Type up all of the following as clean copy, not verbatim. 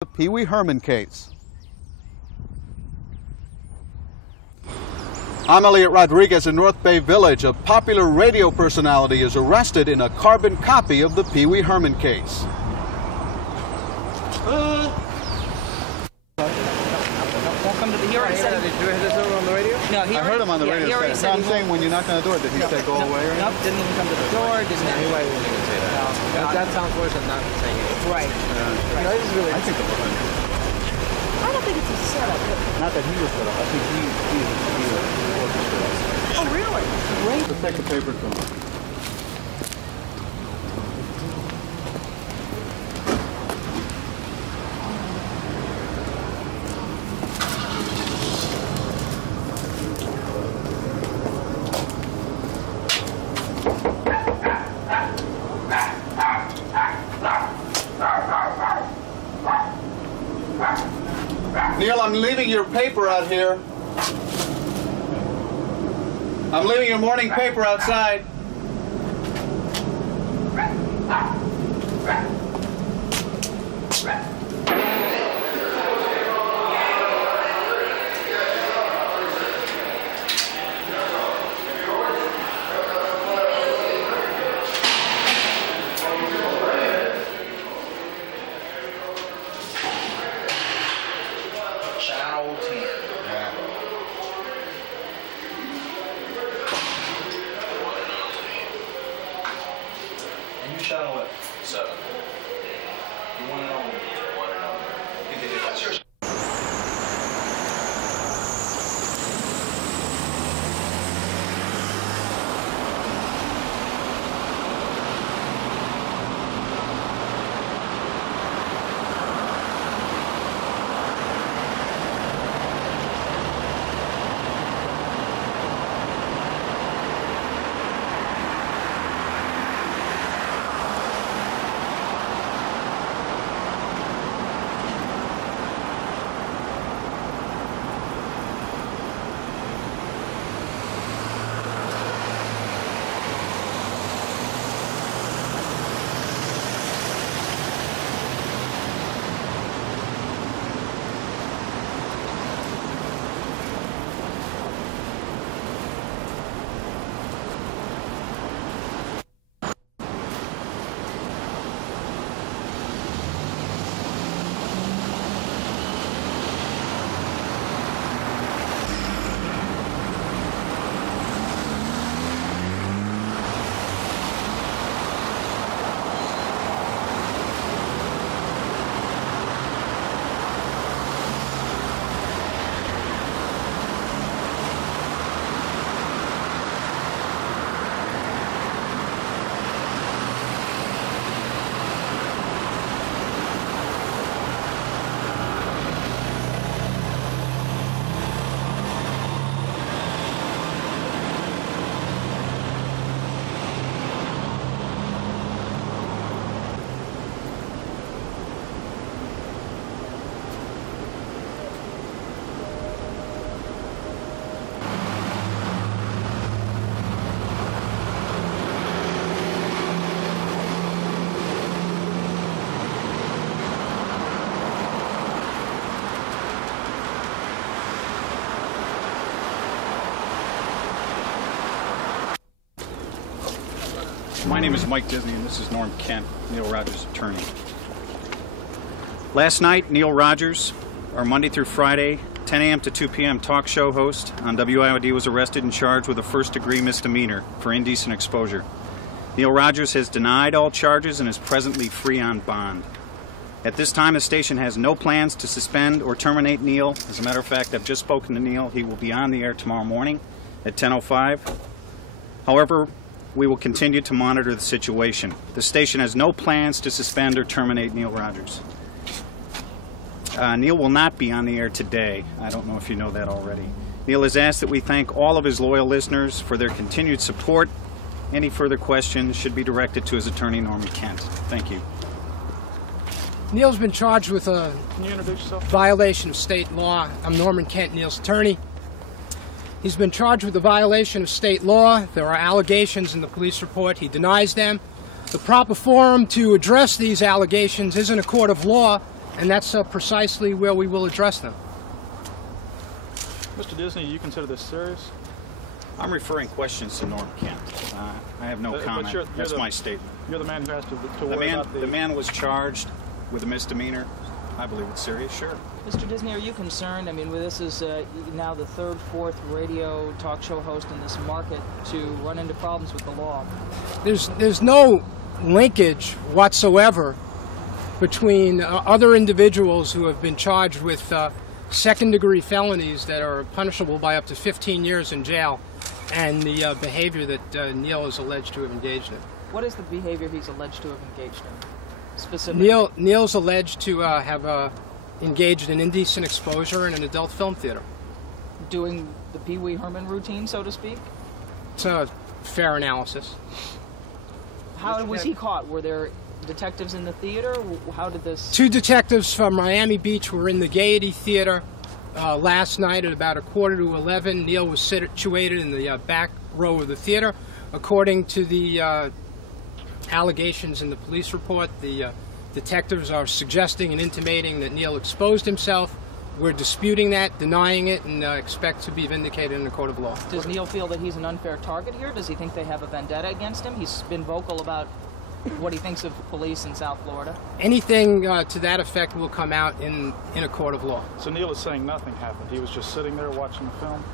The Pee Wee Herman case. I'm Elliot Rodriguez in North Bay Village. A popular radio personality is arrested in a carbon copy of the Pee Wee Herman case. Won't come to the hearing. Did you hear this on the radio? No, I heard him on the radio. No, I'm saying when you're knocking on the door, did he say go away or nope, didn't even come to the door. Didn't Anyway, we didn't say that. That sounds worse than not saying it. Right. No, this is really. I think it was. I don't think it's a setup. Not that he was set up. I think he orchestrated. Oh, really? Great. Let's take the paper to him. Neil, I'm leaving your paper out here. I'm leaving your morning paper outside. Channel 10. Yeah. And you channel what? 7. You want to know? Want to know? That's your. My name is Mike Disney, and this is Norm Kent, Neil Rogers' attorney. Last night, Neil Rogers, our Monday through Friday, 10 a.m. to 2 p.m. talk show host on WIOD, was arrested and charged with a first-degree misdemeanor for indecent exposure. Neil Rogers has denied all charges and is presently free on bond. At this time, the station has no plans to suspend or terminate Neil. As a matter of fact, I've just spoken to Neil. He will be on the air tomorrow morning at 10:05. However, we will continue to monitor the situation. The station has no plans to suspend or terminate Neil Rogers. Neil will not be on the air today. I don't know if you know that already. Neil has asked that we thank all of his loyal listeners for their continued support. Any further questions should be directed to his attorney, Norman Kent. Thank you. Neil's been charged with a violation of state law. I'm Norman Kent, Neil's attorney. He's been charged with a violation of state law. There are allegations in the police report. He denies them. The proper forum to address these allegations isn't a court of law, and that's precisely where we will address them. Mr. Disney, you consider this serious? I'm referring questions to Norm Kent. I have no But comment. you're That's the- my statement. You're the man who has to The worry about man was charged with a misdemeanor. I believe it's serious, sure. Mr. Disney, are you concerned? I mean, this is now the third, fourth radio talk show host in this market to run into problems with the law. There's no linkage whatsoever between other individuals who have been charged with second-degree felonies that are punishable by up to 15 years in jail, and the behavior that Neil is alleged to have engaged in. What is the behavior he's alleged to have engaged in, specifically? Neil's alleged to have engaged in indecent exposure in an adult film theater. Doing the Pee Wee Herman routine, so to speak? It's a fair analysis. How was he caught? Were there detectives in the theater? How did this... 2 detectives from Miami Beach were in the Gaiety Theater last night at about 11:15. Neil was situated in the back row of the theater. According to the allegations in the police report, the detectives are suggesting and intimating that Neil exposed himself. We're disputing that, denying it, and expect to be vindicated in a court of law. Does Neil feel that he's an unfair target here? Does he think they have a vendetta against him? He's been vocal about what he thinks of police in South Florida. Anything to that effect will come out in a court of law. So Neil is saying nothing happened. He was just sitting there watching the film?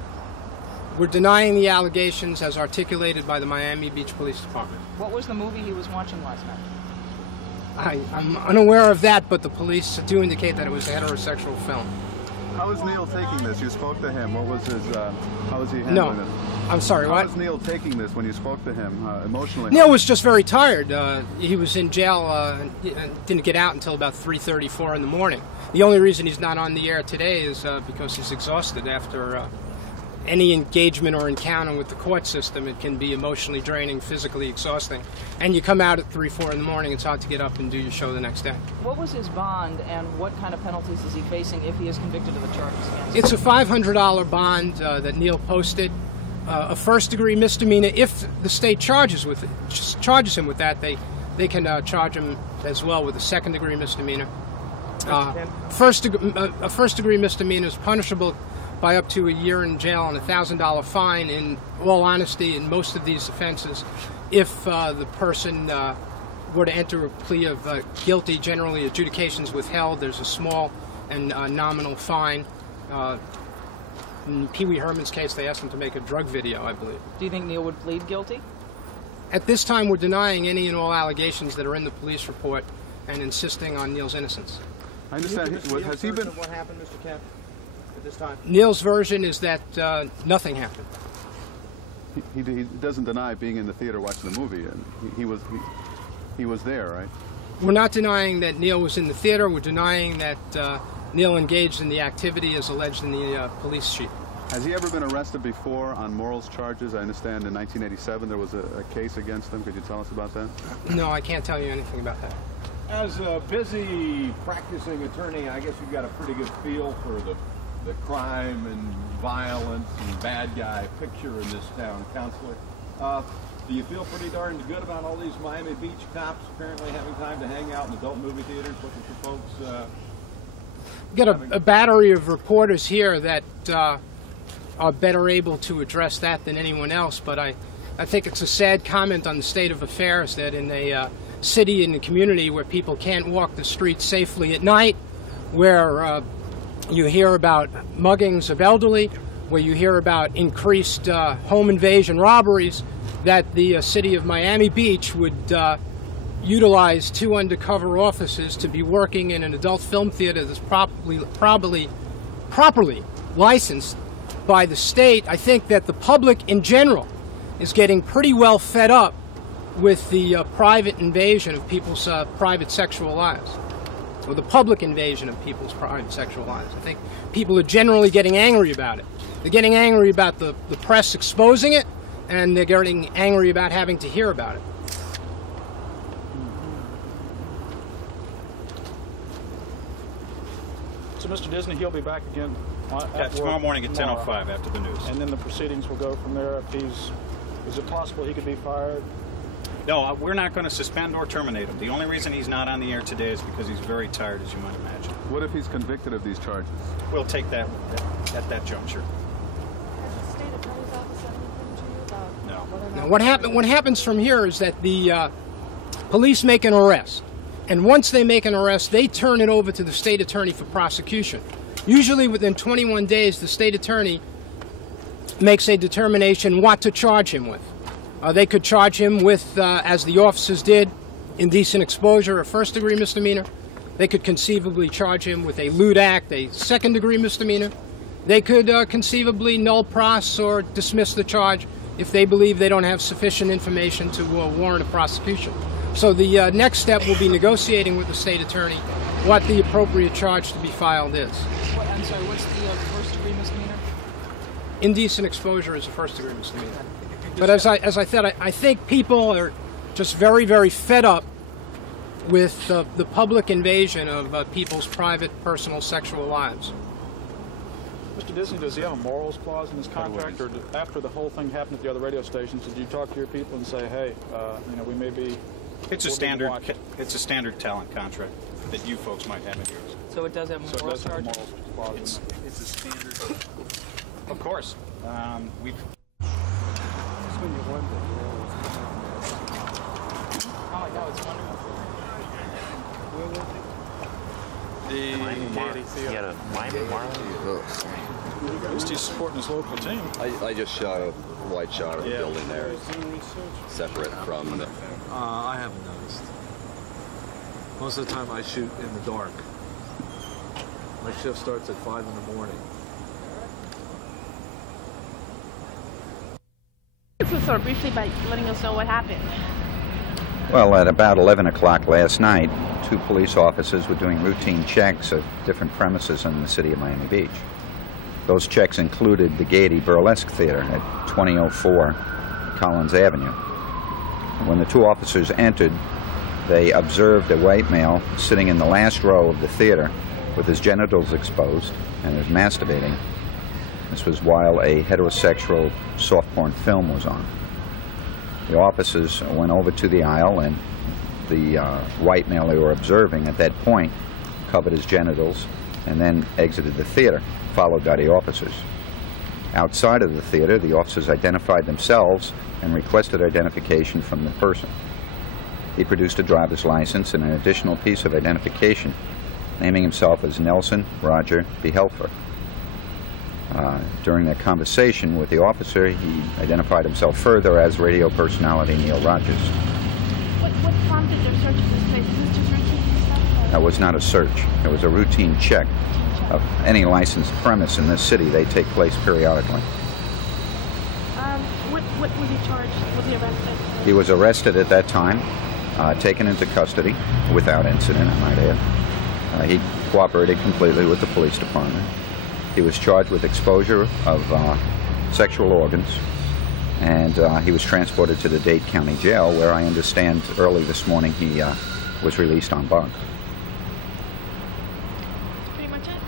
We're denying the allegations as articulated by the Miami Beach Police Department. What was the movie he was watching last night? I'm unaware of that, but the police do indicate that it was a heterosexual film. How is Neil taking this? You spoke to him. What was his, how was he handling it? I'm sorry, How what? was Neil taking this when you spoke to him emotionally? Neil was just very tired. He was in jail and didn't get out until about 3:34 in the morning. The only reason he's not on the air today is because he's exhausted after any engagement or encounter with the court system. It can be emotionally draining, physically exhausting. And you come out at 3-4 in the morning, it's hard to get up and do your show the next day. What was his bond, and what kind of penalties is he facing if he is convicted of the charges against him? It's a $500 bond that Neil posted. A first-degree misdemeanor. If the state charges him with that, they can charge him as well with a second-degree misdemeanor. A first-degree misdemeanor is punishable by up to a year in jail and a $1,000 fine. In all honesty, in most of these offenses, if the person were to enter a plea of guilty, generally adjudication's withheld. There's a small and nominal fine. In Pee Wee Herman's case, they asked him to make a drug video, I believe. Do you think Neil would plead guilty? At this time, we're denying any and all allegations that are in the police report and insisting on Neil's innocence. I understand. Has he been? What happened, Mr. Kemp, at this time? Neil's version is that nothing happened. He doesn't deny being in the theater watching the movie, and he was there, right? We're not denying that Neil was in the theater. We're denying that Neil engaged in the activity as alleged in the police sheet. Has he ever been arrested before on morals charges? I understand in 1987 there was a case against him. Could you tell us about that? No, I can't tell you anything about that. As a busy practicing attorney, I guess you've got a pretty good feel for the crime and violence and bad guy picture in this town, Counselor. Do you feel pretty darn good about all these Miami Beach cops apparently having time to hang out in adult movie theaters looking for folks? We've got a battery of reporters here that are better able to address that than anyone else, but I think it's a sad comment on the state of affairs that in a city and a community where people can't walk the streets safely at night, where you hear about muggings of elderly, where you hear about increased home invasion robberies, that the city of Miami Beach would utilize 2 undercover officers to be working in an adult film theater that's properly licensed by the state. I think that the public in general is getting pretty well fed up with the private invasion of people's private sexual lives, or the public invasion of people's private sexual lives. I think people are generally getting angry about it. They're getting angry about the press exposing it, and they're getting angry about having to hear about it. So, Mr. Disney, he'll be back again Tomorrow morning at tomorrow. 10:05 after the news. And then the proceedings will go from there. Is it possible he could be fired? No, we're not going to suspend or terminate him. The only reason he's not on the air today is because he's very tired, as you might imagine. What if he's convicted of these charges? We'll take that at that juncture. Has the state attorney's office said anything to you about No. whether or not... Now, what happens from here is that the police make an arrest. And once they make an arrest, they turn it over to the state attorney for prosecution. Usually within 21 days, the state attorney makes a determination what to charge him with. They could charge him with, as the officers did, indecent exposure, a first-degree misdemeanor. They could conceivably charge him with a lewd act, a second-degree misdemeanor. They could conceivably null pros or dismiss the charge if they believe they don't have sufficient information to warrant a prosecution. So the next step will be negotiating with the state attorney what the appropriate charge to be filed is. I'm sorry, what's the first-degree misdemeanor? Indecent exposure is a first-degree misdemeanor. But as I said, I think people are just very, very fed up with the public invasion of people's private, personal, sexual lives. Mr. Disney, does he have a morals clause in his contract, or after the whole thing happened at the other radio stations, did you talk to your people and say, hey, we may be... It's a standard talent contract that you folks might have in yours. So it does have So it moral does have a charges? morals clause in it. It's a standard. Of course. We've... Oh, no, it's wonderful. At least he's supporting his local team. I just shot a white shot of the building there, separate from the... I haven't noticed. Most of the time I shoot in the dark. My shift starts at 5 in the morning. Sort of briefly by letting us know what happened. Well, at about 11 o'clock last night, 2 police officers were doing routine checks at different premises in the city of Miami Beach. Those checks included the Gaiety Burlesque Theater at 2004 Collins Avenue. When the 2 officers entered, they observed a white male sitting in the last row of the theater with his genitals exposed and was masturbating. This was while a heterosexual soft porn film was on. The officers went over to the aisle, and the white male they were observing at that point covered his genitals and then exited the theater, followed by the officers. Outside of the theater, the officers identified themselves and requested identification from the person. He produced a driver's license and an additional piece of identification, naming himself as Nelson Roger Behelfer. During their conversation with the officer, he identified himself further as radio personality Neil Rogers. What prompted their search of this place? Is this just routine stuff? That was not a search. It was a routine check of any licensed premise in this city. They take place periodically. What was he charged? Was he arrested? He was arrested at that time, taken into custody without incident, I might add. He cooperated completely with the police department. He was charged with exposure of sexual organs, and he was transported to the Dade County Jail, where I understand early this morning he was released on bond. That's pretty much it.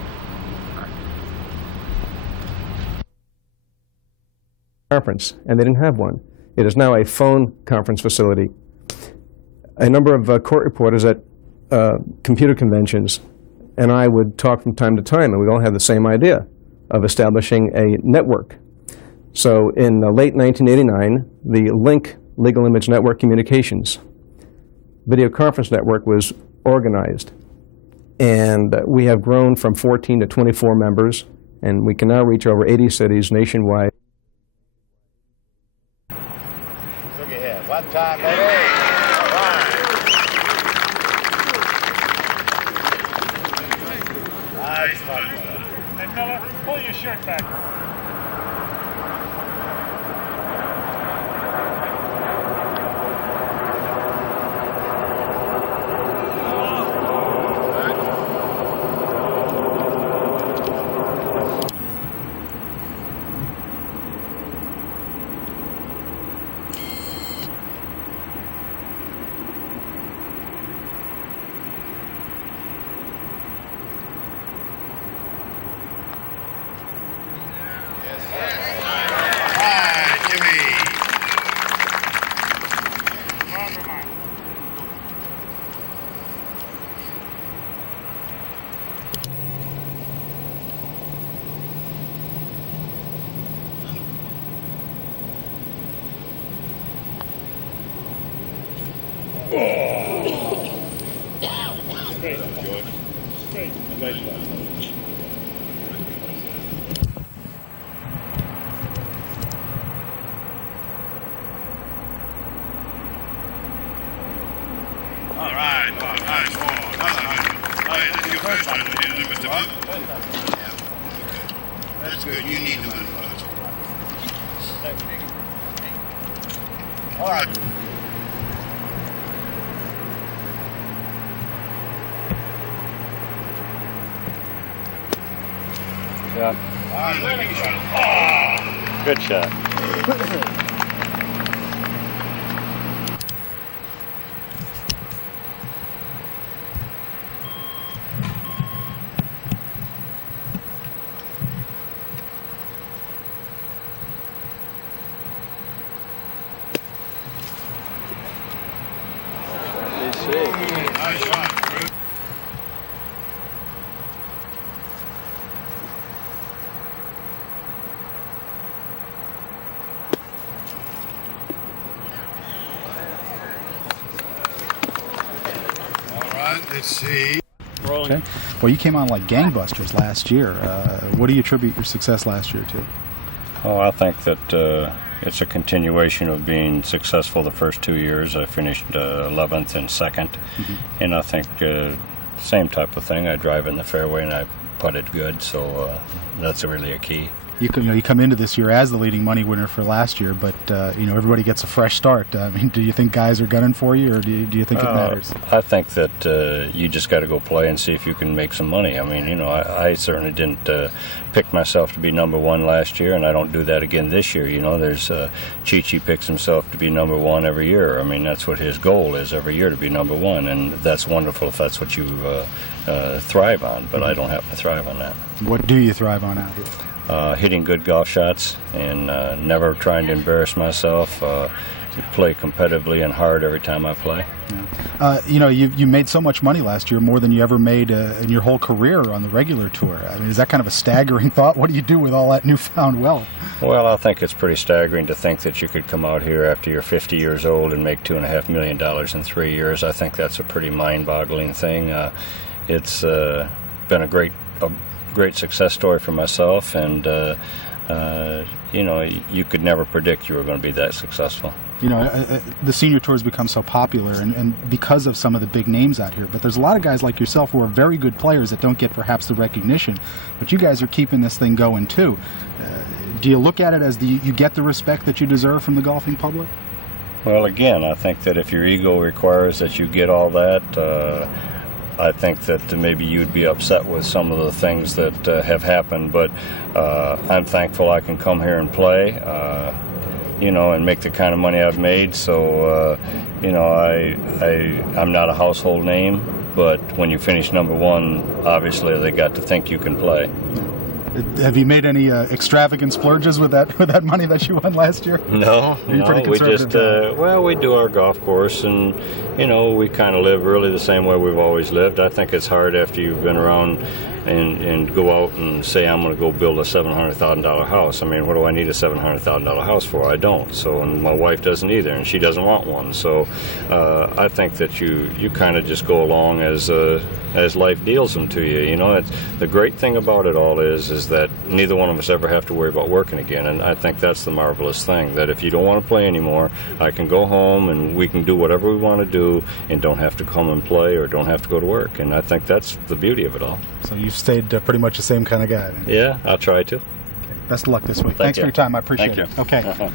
Conference, and they didn't have one. It is now a phone conference facility. A number of court reporters at computer conventions and I would talk from time to time, and we all had the same idea of establishing a network. So in late 1989, the Link Legal Image Network Communications video conference network was organized. And we have grown from 14 to 24 members, and we can now reach over 80 cities nationwide. Look ahead. One time, baby. Hey, Miller, pull your shirt back. Straight. Straight. Nice shot. All right. Oh, nice ball. Hey, this is your first one, isn't it, Mr. Buck? Yeah. That's good. You need the money, brother. All right. Shot. Oh! Good shot. Nice shot. Let's see. Okay. Well, you came on like gangbusters last year. What do you attribute your success last year to? Oh, I think that it's a continuation of being successful the first 2 years. I finished 11th and 2nd, and I think same type of thing. I drive in the fairway and I putted good, so that's really a key. You come into this year as the leading money winner for last year, but everybody gets a fresh start. I mean, do you think guys are gunning for you, or do you think it matters? I think that you just got to go play and see if you can make some money. I mean, I certainly didn't pick myself to be number one last year, and I don't do that again this year. There's Chi-Chi picks himself to be number one every year. I mean, that's what his goal is every year, to be number one, and that's wonderful if that's what you thrive on. But I don't happen to thrive on that. What do you thrive on out here? Hitting good golf shots and never trying to embarrass myself. Play competitively and hard every time I play. Yeah. You made so much money last year, more than you ever made in your whole career on the regular tour. I mean, is that kind of a staggering thought? What do you do with all that newfound wealth? Well, I think it's pretty staggering to think that you could come out here after you're 50 years old and make $2.5 million in 3 years. I think that's a pretty mind-boggling thing. It's been a great success story for myself, and you could never predict you were going to be that successful. The senior tour has become so popular, and because of some of the big names out here, but there's a lot of guys like yourself who are very good players that don't get perhaps the recognition, but you guys are keeping this thing going too. Do you look at it as you get the respect that you deserve from the golfing public? Well, again, I think that if your ego requires that you get all that, I think that maybe you'd be upset with some of the things that have happened, but I'm thankful I can come here and play, and make the kind of money I've made. So, I'm not a household name, but when you finish number one, obviously they got to think you can play. Have you made any extravagant splurges with that money that you won last year? No, we just we do our golf course, and we kind of live really the same way we've always lived. I think it's hard after you've been around and go out and say, I'm going to go build a $700,000 house. I mean, what do I need a $700,000 house for? I don't. So, and my wife doesn't either, and she doesn't want one. So I think that you kind of just go along as life deals them to you. It's the great thing about it all is that neither one of us ever have to worry about working again, and I think that's the marvelous thing, that if you don't want to play anymore, I can go home and we can do whatever we want to do and don't have to come and play or don't have to go to work, and I think that's the beauty of it all. So you've stayed pretty much the same kind of guy. Yeah, I'll try to. Okay. Best of luck this week. Thanks for your time. I appreciate it. Okay.